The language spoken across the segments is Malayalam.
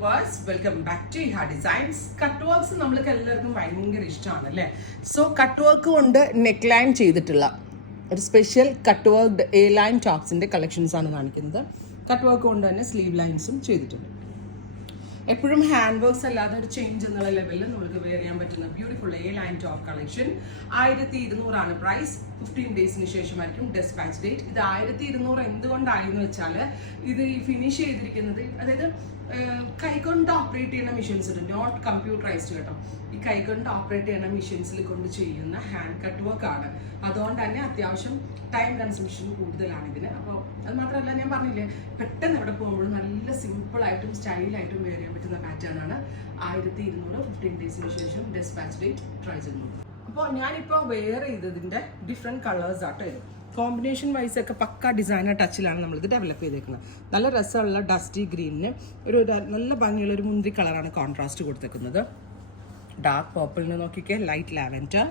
Viewers, welcome back to Iha designs. Cut works നമ്മൾക്ക് എല്ലാവർക്കും ഭയങ്കര ഇഷ്ടമാണ് അല്ലേ? സോ കട്ട് വർക്ക് കൊണ്ട് നെക്ക് ലൈൻ ചെയ്തിട്ടുള്ള ഒരു special cut worked A line ടോപ്സിൻ്റെ കളക്ഷൻസ് ആണ് കാണിക്കുന്നത്. കട്ട് വർക്ക് കൊണ്ട് തന്നെ സ്ലീവ് ലൈൻസും ചെയ്തിട്ടുണ്ട്. എപ്പോഴും ഹാൻഡ് വർക്ക്സ് അല്ലാതെ ഒരു ചേഞ്ച് എന്നുള്ള ലെവലിൽ നമുക്ക് വെയർ ചെയ്യാൻ പറ്റുന്ന beautiful A line top collection 1200 price. 15 ഡേയ്സിന് ശേഷമായിരിക്കും ഡെസ്പാച്ച് ഡേറ്റ്. ഇത് 1200 എന്തുകൊണ്ടായെന്ന് വെച്ചാൽ ഇത് ഈ ഫിനിഷ് ചെയ്തിരിക്കുന്നത്, അതായത് കൈകൊണ്ട് ഓപ്പറേറ്റ് ചെയ്യുന്ന മെഷീൻസ് ഉണ്ട്, നോട്ട് കമ്പ്യൂട്ടറൈസ്ഡ് കേട്ടോ. ഈ കൈകൊണ്ട് ഓപ്പറേറ്റ് ചെയ്യുന്ന മെഷീൻസിൽ കൊണ്ട് ചെയ്യുന്ന ഹാൻഡ് കട്ട് വർക്ക് ആണ്. അതുകൊണ്ട് തന്നെ അത്യാവശ്യം ടൈം കൺസംഷൻ കൂടുതലാണ് ഇതിന്. അപ്പോൾ അത് മാത്രമല്ല, ഞാൻ പറഞ്ഞില്ലേ, പെട്ടെന്ന് എവിടെ പോകുമ്പോഴും നല്ല സിമ്പിളായിട്ടും സ്റ്റൈലായിട്ടും വെയർ ചെയ്യാൻ പറ്റുന്ന പാറ്റേൺ ആണ്. 1200 15 ഡേയ്സിന് ശേഷം ഡെസ്പാച്ച് ഡേറ്റ് ട്രൈ ചെയ്യുന്നു. അപ്പോൾ ഞാനിപ്പോൾ വെയർ ചെയ്തതിൻ്റെ ഡിഫറെൻറ്റ് കളേഴ്സ് ആട്ടോ ഇത്. കോമ്പിനേഷൻ വൈസ് ഒക്കെ പക്ക ഡിസൈനർ ടച്ചിലാണ് നമ്മളിത് ഡെവലപ്പ് ചെയ്തേക്കുന്നത്. നല്ല രസമുള്ള ഡസ്റ്റി ഗ്രീനിന് ഒരു നല്ല ഭംഗിയുള്ള ഒരു മുന്തിരി കളറാണ് കോൺട്രാസ്റ്റ് കൊടുത്തേക്കുന്നത്. ഡാർക്ക് പേർപ്പിളിന് നോക്കിക്കേ, ലൈറ്റ് ലാവൻഡർ.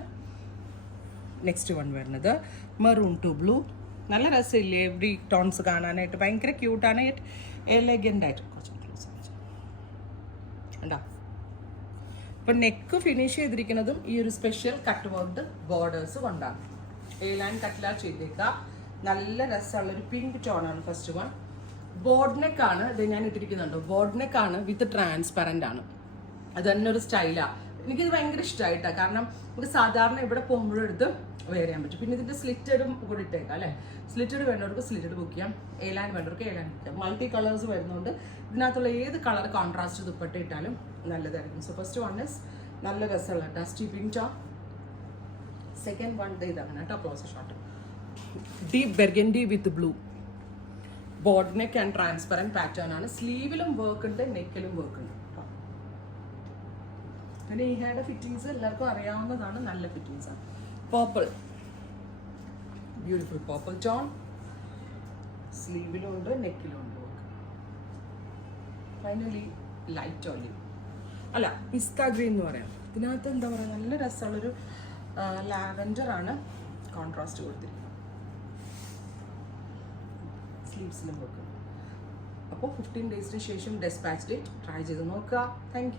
നെക്സ്റ്റ് വൺ വരുന്നത് മെറൂൺ ടു ബ്ലൂ. നല്ല രസമില്ലേ എവറി ടോൺസ് കാണാനായിട്ട്? ഭയങ്കര ക്യൂട്ടാണ്, എലഗൻ്റ് ആയിട്ട്. കുറച്ച് ക്ലോസ് ഉണ്ടോ? ഇപ്പം നെക്ക് ഫിനിഷ് ചെയ്തിരിക്കുന്നതും ഈ ഒരു സ്പെഷ്യൽ കട്ട് വർക്ക്ഡ് ബോർഡേഴ്സ് കൊണ്ടാണ്. എ ലൈൻ കട്ട്ലാ ചെയ്തേക്കുക. നല്ല രസമുള്ളൊരു പിങ്ക് ടോണാണ് ഫസ്റ്റ് വൺ. ബോർഡ് നെക്കാണ് ഇത് ഞാൻ ഇട്ടിരിക്കുന്നുണ്ട്. ബോർഡ് നെക്കാണ് വിത്ത് ട്രാൻസ്പെറൻ്റ് ആണ്. അത് തന്നെ ഒരു സ്റ്റൈലാണ്. എനിക്കിത് ഭയങ്കര ഇഷ്ടമായിട്ടാണ്. കാരണം നമുക്ക് സാധാരണ ഇവിടെ പോകുമ്പോഴും എടുത്ത് വെയർ ചെയ്യാൻ പറ്റും. പിന്നെ ഇതിൻ്റെ സ്ലിറ്റഡും കൂടി ഇട്ടേക്കാം അല്ലേ? സ്ലിറ്റഡ് വേണ്ടവർക്ക് സ്ലിറ്റഡ് ബുക്ക് ചെയ്യാം, എ ലൈൻ വേണ്ടവർക്ക് എ ലൈൻ ബുക്ക് ചെയ്യാം. മൾട്ടി കളേഴ്സ് വരുന്നതുകൊണ്ട് ഇതിനകത്തുള്ള ഏത് കളർ കോൺട്രാസ്റ്റ് ദുപ്പട്ട ഇട്ടാലും നല്ലതായിരിക്കും. സോ ഫസ്റ്റ് വൺ ഇസ് നല്ല രസമുള്ള dusty pink top. Second one ഇതാണ് കേട്ടോ, close shot deep burgundy with blue. Board neck and transparent pattern ആണ്. സ്ലീവിലും വർക്ക് ഉണ്ട്, നെക്കിലും വർക്ക് ഉണ്ട്. പിന്നെ ഈ ഹെയർ ഫിറ്റിങ്സ് എല്ലാവർക്കും അറിയാവുന്നതാണ്, നല്ല ഫിറ്റിങ്സ് ആണ്. Purple, beautiful purple tone. സ്ലീവിലും ഉണ്ട്, നെക്കിലും ഉണ്ട് വർക്ക്. ഫൈനലി ലൈറ്റ് ഓലി അല്ല, പിസ്ത ഗ്രീൻ എന്ന് പറയാം. ഇതിനകത്ത് എന്താ പറയുക, നല്ല രസമുള്ളൊരു ലാവൻഡർ ആണ് കോൺട്രാസ്റ്റ് കൊടുത്തിരിക്കുന്നത്. സ്ലീവ്സിലും വർക്ക്. അപ്പോൾ 15 ഡേയ്സിന് ശേഷം ഡെസ്പാച്ച് ഡേറ്റ് ട്രൈ ചെയ്ത് നോക്കുക. Thank you.